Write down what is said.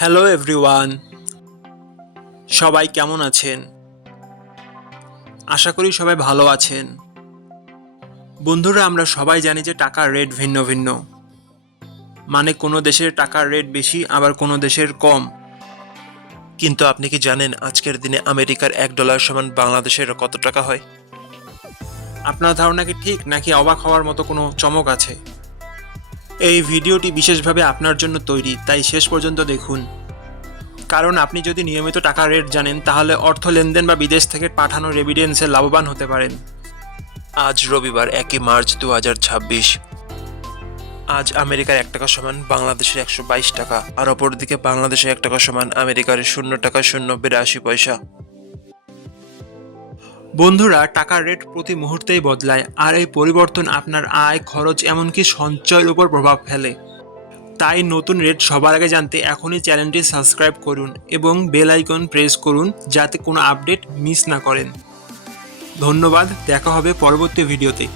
Hello everyone, সবাই কেমন আছেন? আশা করি সবাই ভালো আছেন। বন্ধুরা, আমরা সবাই জানি যে টাকার রেট ভিন্ন ভিন্ন। মানে কোনো দেশের টাকার রেট বেশি, আবার কোনো দেশের কম। কিন্তু আপনি কি জানেন আজকের দিনে আমেরিকার $1 সমান বাংলাদেশের কত টাকা হয়? আপনার ধারণা কি ঠিক, নাকি অবাক হওয়ার মতো কোনো চমক আছে? এই ভিডিওটি বিশেষভাবে আপনার জন্য তৈরি, তাই শেষ পর্যন্ত দেখুন। কারণ আপনি যদি নিয়মিত টাকার রেট জানেন, তাহলে অর্থ লেনদেন বা বিদেশ থেকে পাঠানো রেমিটেন্সে লাভবান হতে পারেন। আজ রবিবার 1 মার্চ 2026। আজ আমেরিকার $1 সমান বাংলাদেশের 122 টাকা, আর অপরদিকে বাংলাদেশের $1 সমান আমেরিকার $0.082। বন্ধুরা, টাকার রেট প্রতি মুহূর্তেই বদলায়, আর এই পরিবর্তন আপনার আয়, খরচ, এমনকি সঞ্চয়ের উপর প্রভাব ফেলে। তাই নতুন রেট সবার আগে জানতে এখনই চ্যানেলটি সাবস্ক্রাইব করুন এবং বেল আইকন প্রেস করুন, যাতে কোনো আপডেট মিস না করেন। ধন্যবাদ, দেখা হবে পরবর্তী ভিডিওতে।